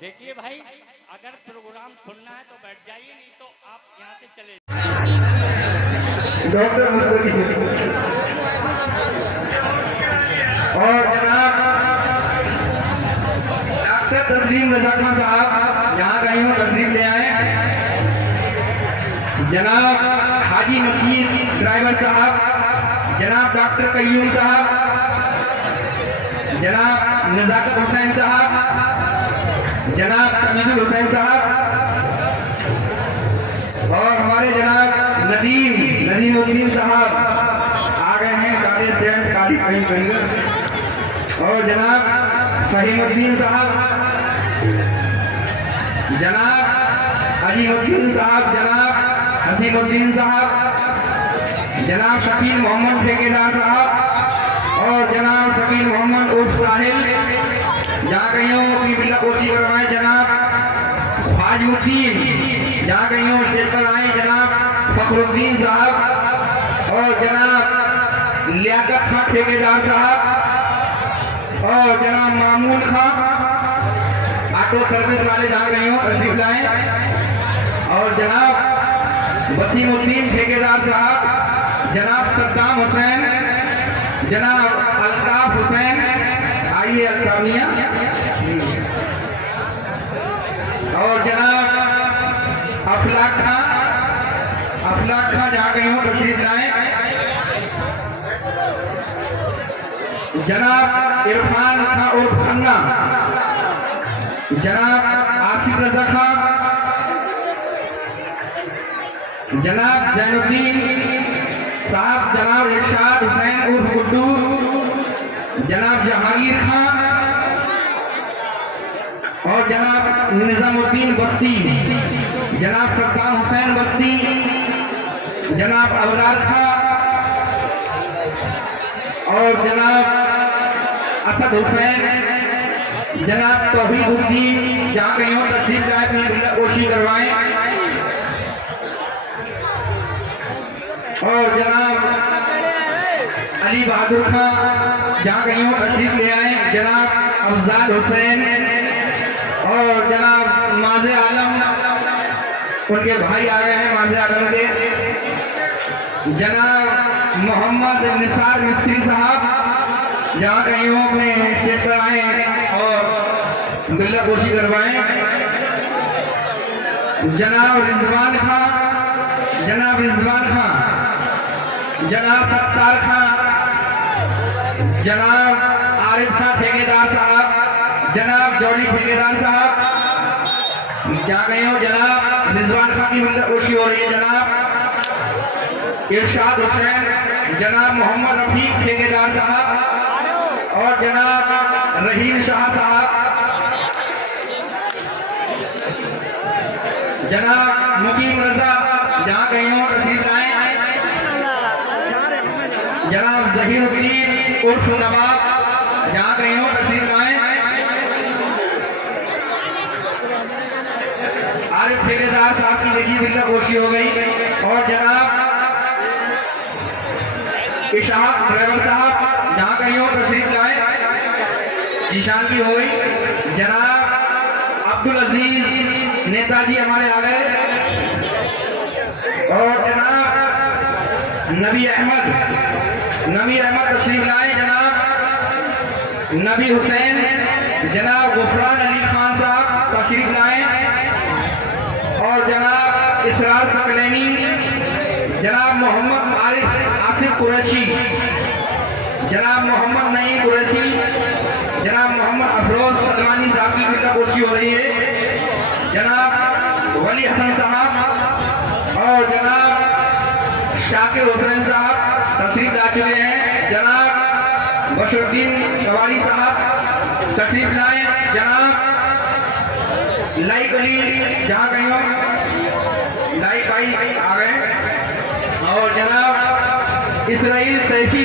देखिए भाई, अगर प्रोग्राम सुनना है तो बैठ जाइए, नहीं तो आप यहाँ से चले डॉक्टर मुस्तफी और जनाब डॉक्टर तस्लीम रजा खान साहब यहाँ कहीं हो तशरीफ ले आए। जनाब हाजी मसीह ड्राइवर साहब, जनाब डॉक्टर कय्यूम साहब, जनाब नजाकत हुसैन साहब, जनाब तमीजुल हुसैन साहब और हमारे जनाब नदीमुद्दीन साहब आ गए हैं गाड़ी से गाड़ी खड़ी कर। और जनाब फहीमुद्दीन साहब, जनाब अजीमुद्दीन साहब, जनाब हसीमुद्दीन साहब, जनाब शकील मोहम्मद ठेकेदार साहब और जनाब शकील मोहम्मद उर्फ साहिल जहाँ कहीं हो अपनी बिल्ला कोशिश करवाएं। जनाब ख्वाजुद्दीन जहाँ कहीं हो स्टेज पर आए। जनाब फखरुद्दीन साहब और जनाब लियाकत खान ठेकेदार साहब और जनाब मामून खान ऑटो सर्विस वाले जहाँ कहीं हो तशरीफ लाएं। और जनाब वसीमुद्दीन ठेकेदार साहब, जनाब सद्दाम हुसैन, जनाब अल्ताफ हुसैन, आइए अल्तामिया, और जनाब अफलाक खान जहाँ कहीं हो तशरीफ लाएं। जनाब इरफान खान उर्फ खन्ना, जनाब आसिफ रजा खान, जनाब जैनुद्दीन साहब, जनाब इरशाद हुसैन उर्फ गुड्डू, जनाब जहांगीर खान और जनाब निजामुद्दीन बस्ती, जनाब सद्दाम हुसैन बस्ती, जनाब अबरार खान और जनाब असद हुसैन, जनाब तौहीदुद्दीन जहाँ कहीं हो तशरीफ लाए अपनी कोशिश करवाएं। और जनाब अली बहादुर खान जहाँ कहीं हो तशरीफ ले आए। जनाब अफजाल हुसैन और जनाब माज़े आलम, उनके भाई आ गए हैं माज़े आलम के। जनाब मोहम्मद निसार मिस्त्री साहब जहाँ कहीं हो अपने स्टेज पर आए और बिल्ला कोशिश करवाएं। जनाब रिजवान खान, जनाब सत्तार खान, जनाब आरिफ खान ठेकेदार साहब, जनाब जौली ठेकेदार साहब जहाँ गए हो। जनाब रिजवान खान की कोशिश हो रही है। जनाब इरशाद हुसैन, जनाब मोहम्मद रफीक ठेकेदार साहब और जनाब रहीम शाह साहब, जनाब मुकीम रजा जहाँ कहीं हो तशरीफ लाएं। जनाब जहीरुद्दीन उर्फ नवाब जहाँ कहीं हो तशरीफ लाएं। आरिफ ठेकेदार साहब की देखिए बिल्ला कोशिश हो गई। और जनाब इशाक ड्राइवर साहब जहाँ कहीं हो तशरीफ लाएं, जीशान की हो गई। जनाब अब्दुल अजीज नेताजी हमारे आ गए। और जनाब नबी अहमद तशरीफ लाए। जनाब नबी हुसैन, जनाब गुफरान अली खान साहब तशरीफ लाए। और जनाब इसरार सकलैनी, जनाब मोहम्मद आसिफ कुरैशी, जनाब मोहम्मद नईम कुरैशी, जनाब मोहम्मद अफरोज सलमानी साहब की बिल्ला कोशिश हो रही है। जनाब वली हसन साहब और जनाब शाकिर हुसैन साहब तशरीफ ला चुके हैं। जनाब बशरुद्दीन कवाली साहब तशरीफ लाए। जनाब लाइक अली जहाँ कहीं हो लाइक भाई आ गए। और जनाब इसराइल सैफी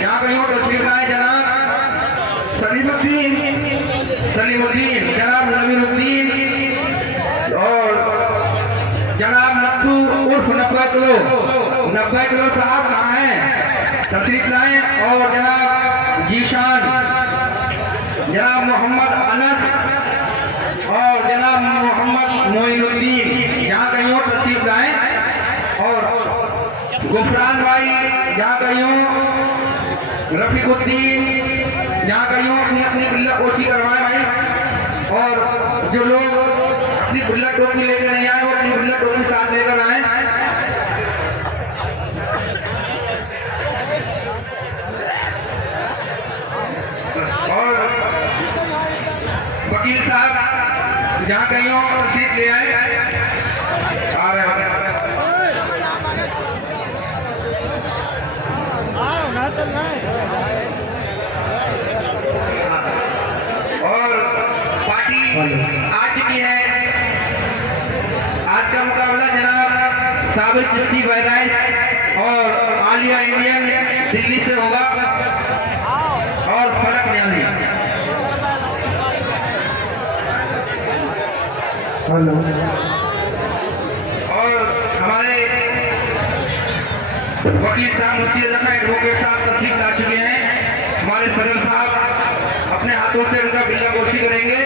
जहाँ कहीं हो तशरीफ लाए। जनाब सलीमुद्दीन, जनाब नवीरुद्दीन और जनाब नथू उर्फ 90 किलो साहब कहाँ हैं तशरीफ लाएं। और जनाब जीशान, जनाब मोहम्मद गुफरान भाई जहाँ कहीं हो, रफीकुद्दीन जहाँ कहीं हो, अपनी अपनी बिल्ला कोशी करवाएं भाई। और जो लोग अपनी बिल्ला टोपी लेकर नहीं आए वो अपनी बिल्ला टोपी साथ लेकर आए। और वकील साहब जहाँ कहीं हो सीट ले आए। आ रहे हैं। और पार्टी आ चुकी है। आज का मुकाबला जनाब साबिर चिश्ती बहराइच और आलिया इंडियन दिल्ली से होगा और फलक न्याजी। और हमारे वकील साहब मुंशी एडवोकेट साहब तशरीफ ला चुके हैं। हमारे सदर साहब अपने हाथों से उनका बिल्ला कोशी करेंगे।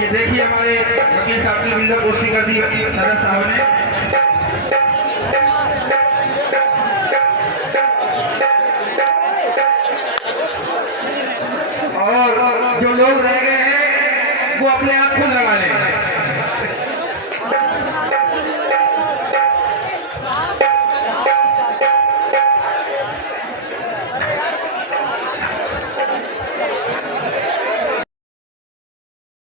ये देखिए हमारे वकील साहब की बिल्ला कोशी कर दी सदर साहब ने। और जो लोग रह गए हैं वो अपने आप खुद लगा लें।